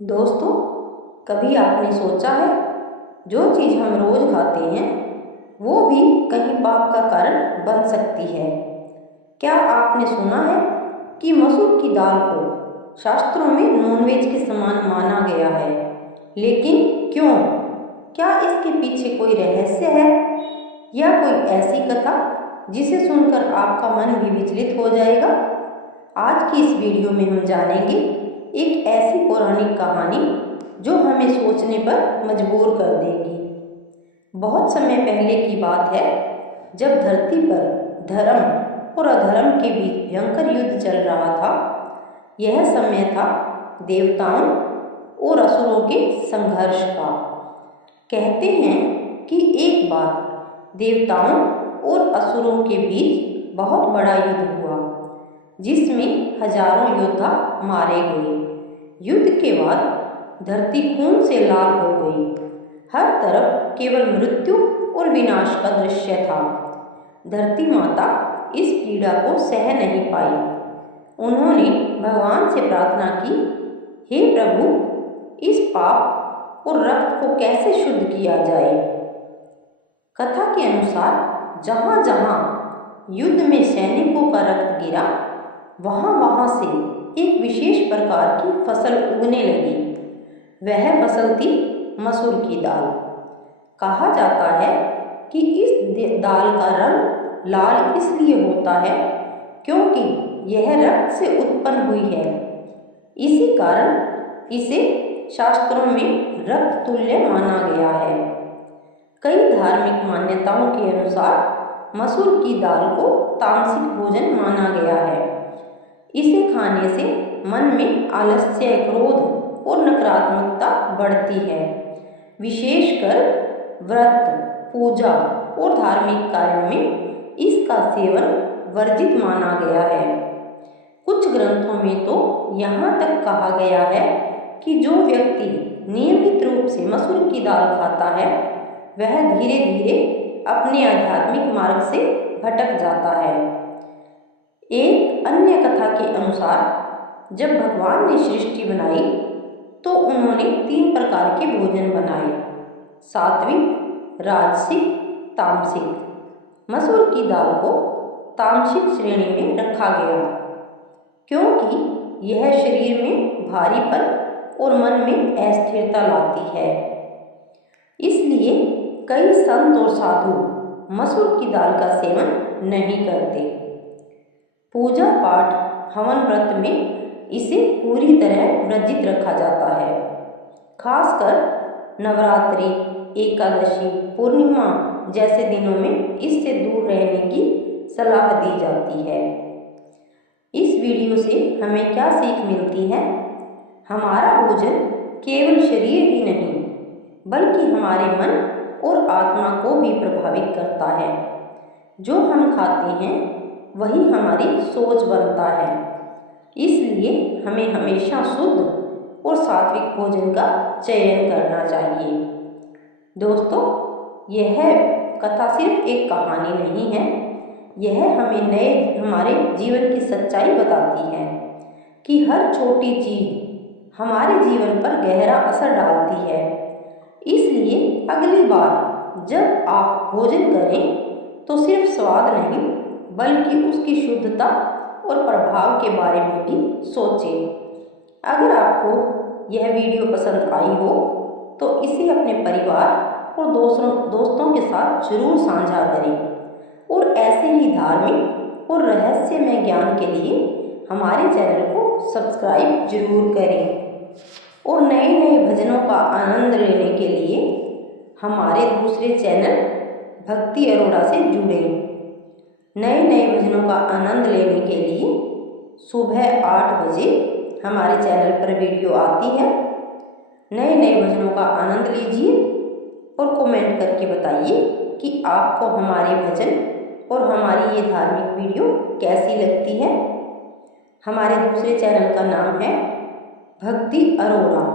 दोस्तों, कभी आपने सोचा है जो चीज़ हम रोज खाते हैं वो भी कहीं पाप का कारण बन सकती है। क्या आपने सुना है कि मसूर की दाल को शास्त्रों में नॉनवेज के समान माना गया है, लेकिन क्यों? क्या इसके पीछे कोई रहस्य है या कोई ऐसी कथा जिसे सुनकर आपका मन भी विचलित हो जाएगा? आज की इस वीडियो में हम जानेंगे एक ऐसी पौराणिक कहानी जो हमें सोचने पर मजबूर कर देगी। बहुत समय पहले की बात है, जब धरती पर धर्म और अधर्म के बीच भयंकर युद्ध चल रहा था। यह समय था देवताओं और असुरों के संघर्ष का। कहते हैं कि एक बार देवताओं और असुरों के बीच बहुत बड़ा युद्ध हुआ, जिसमें हजारों योद्धा मारे गए। युद्ध के बाद धरती खून से लाल हो गई। हर तरफ केवल मृत्यु और विनाश का दृश्य था। धरती माता इस पीड़ा को सह नहीं पाई। उन्होंने भगवान से प्रार्थना की, हे प्रभु, इस पाप और रक्त को कैसे शुद्ध किया जाए। कथा के अनुसार जहाँ जहाँ युद्ध में सैनिकों का रक्त गिरा, वहाँ वहाँ से एक विशेष प्रकार की फसल उगने लगी। वह फसल थी मसूर की दाल। कहा जाता है कि इस दाल का रंग लाल इसलिए होता है क्योंकि यह रक्त से उत्पन्न हुई है। इसी कारण इसे शास्त्रों में रक्त तुल्य माना गया है। कई धार्मिक मान्यताओं के अनुसार मसूर की दाल को तामसिक भोजन माना गया है। इसे खाने से मन में आलस्य, क्रोध और नकारात्मकता बढ़ती है। विशेषकर व्रत, पूजा और धार्मिक कार्यों में इसका सेवन वर्जित माना गया है। कुछ ग्रंथों में तो यहाँ तक कहा गया है कि जो व्यक्ति नियमित रूप से मसूर की दाल खाता है, वह धीरे धीरे अपने आध्यात्मिक मार्ग से भटक जाता है। एक अन्य कथा के अनुसार जब भगवान ने सृष्टि बनाई तो उन्होंने 3 प्रकार के भोजन बनाए: सात्विक, राजसिक, तामसिक। मसूर की दाल को तामसिक श्रेणी में रखा गया क्योंकि यह शरीर में भारीपन और मन में अस्थिरता लाती है। इसलिए कई संत और साधु मसूर की दाल का सेवन नहीं करते। पूजा पाठ, हवन व्रत में इसे पूरी तरह वर्जित रखा जाता है। खासकर नवरात्रि, एकादशी, पूर्णिमा जैसे दिनों में इससे दूर रहने की सलाह दी जाती है। इस वीडियो से हमें क्या सीख मिलती है? हमारा भोजन केवल शरीर ही नहीं बल्कि हमारे मन और आत्मा को भी प्रभावित करता है। जो हम खाते हैं वही हमारी सोच बनता है। इसलिए हमें हमेशा शुद्ध और सात्विक भोजन का चयन करना चाहिए। दोस्तों, यह कथा सिर्फ एक कहानी नहीं है, यह हमें हमारे जीवन की सच्चाई बताती है कि हर छोटी चीज़ हमारे जीवन पर गहरा असर डालती है। इसलिए अगली बार जब आप भोजन करें तो सिर्फ स्वाद नहीं बल्कि उसकी शुद्धता और प्रभाव के बारे में भी सोचें। अगर आपको यह वीडियो पसंद आई हो तो इसे अपने परिवार और दोस्तों के साथ जरूर साझा करें और ऐसे ही धार्मिक और रहस्यमय ज्ञान के लिए हमारे चैनल को सब्सक्राइब जरूर करें और नए नए भजनों का आनंद लेने के लिए हमारे दूसरे चैनल भक्ति अरोड़ा से जुड़ें। नए नए भजनों का आनंद लेने के लिए सुबह 8 बजे हमारे चैनल पर वीडियो आती है। नए नए भजनों का आनंद लीजिए और कमेंट करके बताइए कि आपको हमारे भजन और हमारी ये धार्मिक वीडियो कैसी लगती है। हमारे दूसरे चैनल का नाम है भक्ति अरोड़ा।